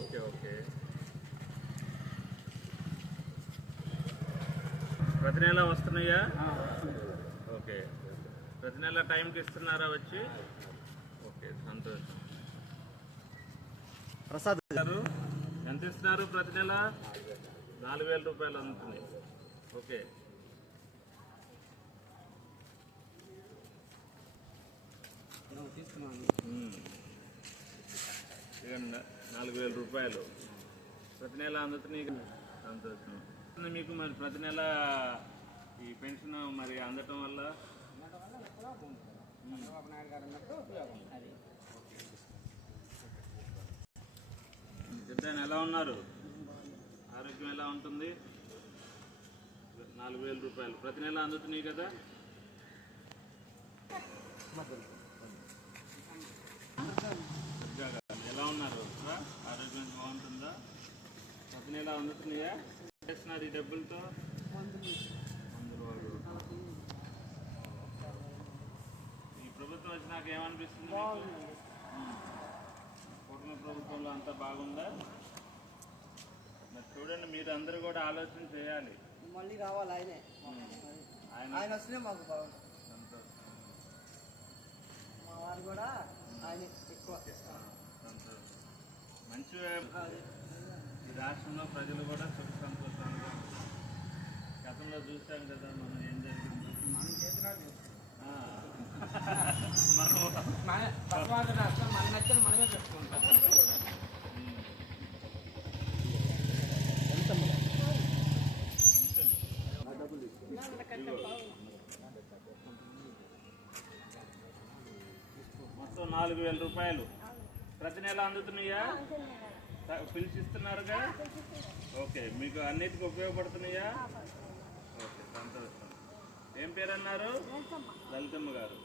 Okay okay. ప్రతి నెల వస్తున్నాయా? ఓకే. ప్రతి నెల టైంకి ఇస్తున్నారా వచ్చి? ఓకే, సంతోషం. ప్రసాద్ గారు ఎంత ఇస్తున్నారు ప్రతి నెల? 4,000 రూపాయలు అందుతుంది. ఓకే. ఇక 4,000 రూపాయలు ప్రతి నెల అందుతున్నాయి. సంతోషం. మీకు మరి ప్రతి నెల ఈ పెన్షన్ మరి అందటం వల్ల ఎలా ఉన్నారు? ఆరోగ్యం ఎలా ఉంటుంది? 4,000 రూపాయలు ప్రతి నెల అందుతున్నాయి కదా? ఎలా ఉన్నారు? ఆరోగ్యం బాగుంటుందా? ప్రతి నెల అందుతున్నాయా? చేస్తున్నారు ఈ డబ్బులతో? ఈ ప్రభుత్వం వచ్చినాక ఏమనిపిస్తుంది? కూటమి ప్రభుత్వంలో అంతా బాగుందా? మరి చూడండి, మీరు అందరూ కూడా ఆలోచన చేయాలి. మళ్ళీ రావాలి ఆయనే. ఆయన వస్తేనే మాకు బాగుంటుంది. మా వారు కూడా ఆయన ఎక్కువ మంచి. ఈ రాష్ట్రంలో ప్రజలు కూడా సుఖ సంతోషాలుగా గతంలో చూసాం కదా మనం ఏం జరిగింది. మన నచ్చని మనమే చెప్పుకుంటాం. మొత్తం 4,000 రూపాయలు ప్రతి నెల అందుతున్నాయా? పిలిచిస్తున్నారుగా? ఓకే. మీకు అన్నిటికీ ఉపయోగపడుతున్నాయా? ఓకే, సంతోషం. ఏం పేరు అన్నారు? లలితమ్మ గారు.